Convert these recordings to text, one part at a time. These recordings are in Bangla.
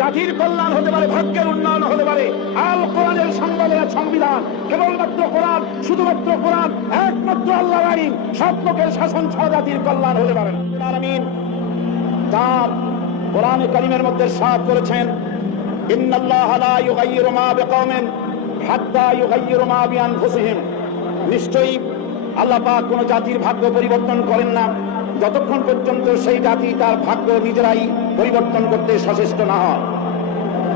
জাতির কল্যাণ হতে পারে, ভাগ্যের উন্নয়ন হতে পারে আল কোরআনের সংবিধান। কেবলমাত্র কোরআন, শুধুমাত্র কোরআন, একমাত্র আল্লাহর আইন, সব লোকের শাসন ছাড়া জাতির কল্যাণ হতে পারে না। আমিন তার কোরআনে কারীমের মধ্যে ইরশাদ করেছেন, ইন্নাল্লাহা লা ইউগাইয়িরু মা বিকওমিন হাত্তা ইউগাইয়িরু মা বিআনফুসিহিম। নিশ্চয়ই আল্লাহ পাক কোন জাতির ভাগ্য পরিবর্তন করেন না যতক্ষণ পর্যন্ত সেই জাতি তার ভাগ্য নিজেরাই পরিবর্তন করতে সচেষ্ট না হয়।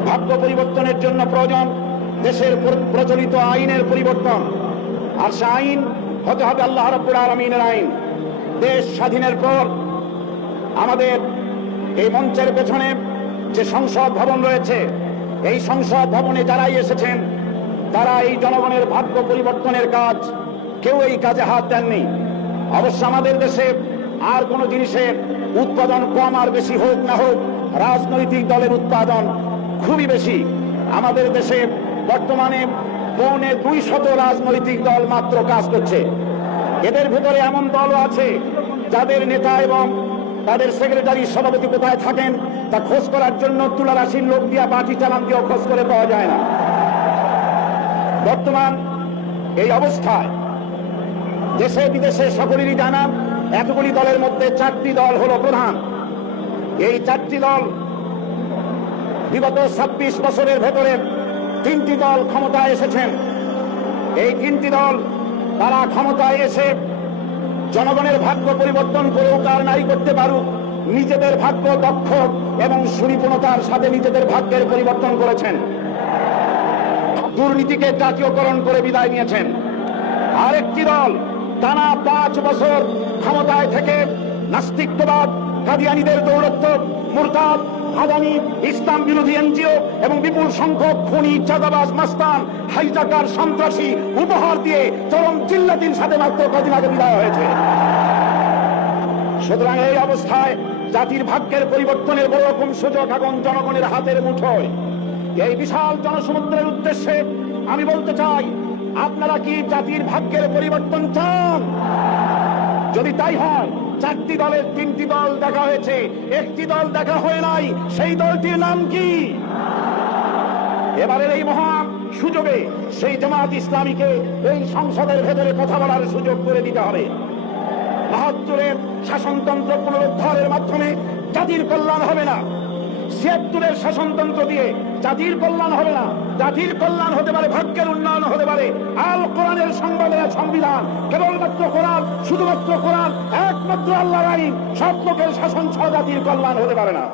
ভাগ্য পরিবর্তনের জন্য প্রয়োজন দেশের প্রচলিত আইনের পরিবর্তন, আর সে আইন হতে হবে আল্লাহ রাব্বুল আলামিনের আইন। দেশ স্বাধীনের পর আমাদের এই মঞ্চের পেছনে যে সংসদ ভবন রয়েছে, এই সংসদ ভবনে যারাই এসেছেন তারা এই জনগণের ভাগ্য পরিবর্তনের কাজ, কেউ এই কাজে হাত দেননি। অবশ্য আমাদের দেশে আর কোন জিনিসের উৎপাদন কম আর বেশি হোক না হোক, রাজনৈতিক দলের উৎপাদন খুবই বেশি। আমাদের দেশে বর্তমানে 250 রাজনৈতিক দল মাত্র কাজ করছে। এদের ভিতরে এমন দলও আছে যাদের নেতা এবং তাদের সেক্রেটারি সভাপতি কোথায় থাকেন তা খোঁজ করার জন্য তুলারাশির লোক দিয়া বাটি চালান দিয়েও খোঁজ করে পাওয়া যায় না। বর্তমান এই অবস্থায় দেশে বিদেশে সকলেরই জানা এতগুলি দলের মধ্যে 4টি দল হলো প্রধান। এই 4টি দল বিগত 26 বছরের ভেতরে 3টি দল ক্ষমতায় এসেছেন। এই 3টি দল তারা ক্ষমতায় এসে জনগণের ভাগ্য পরিবর্তন করুক আর নাই করতে পারুক, নিজেদের ভাগ্য দক্ষ এবং সুনিপুণতার সাথে নিজেদের ভাগ্যের পরিবর্তন করেছেন। দুর্নীতিকে জাতীয়করণ করে বিদায় নিয়েছেন। আরেকটি দল টানা 5 বছর ক্ষমতায় থেকে নাস্তিকবাদ, কাদিয়ানীদের দৌরত্ব, মুরতাদ, আদানি, ইসলাম বিরোধী এনজিও এবং বিপুল সংখ্যক খুনি, চাঁদাবাজ, মাস্তান, হাইজাকার, সন্ত্রাসী উপহার দিয়ে চরম চিল্লাতির সাথে মাত্র কদিন আগে বিদায় হয়েছে। সুতরাং এই অবস্থায় জাতির ভাগ্যের পরিবর্তনের বড় রকম সুযোগ এখন জনগণের হাতের মুঠোয়। এই বিশাল জনসমুদ্রের উদ্দেশ্যে আমি বলতে চাই, আপনারা কি জাতির ভাগ্যের পরিবর্তন চান? যদি তাই হয়, 4টি দলের 3টি দল দেখা হয়েছে, একটি দল দেখা হয় নাই। সেই দলটির নাম কি? এবারের এই মহা সুযোগে সেই জামাত ইসলামীকে এই সংসদের ভেতরে কথা বলার সুযোগ করে দিতে হবে। 72-এর শাসনতন্ত্র পুনরুদ্ধারের মাধ্যমে জাতির কল্যাণ হবে না। 76-এর শাসনতন্ত্র দিয়ে জাতির কল্যাণ হবে না। জাতির কল্যাণ হতে পারে, ভাগ্যের উন্নয়ন হতে পারে আল কোরআনের সংবিধান। কেবলমাত্র কোরআন, শুধুমাত্র কোরআন, একমাত্র আল্লাহর আইন, সব লোকের শাসন ছাড়া জাতির কল্যাণ হতে পারে না।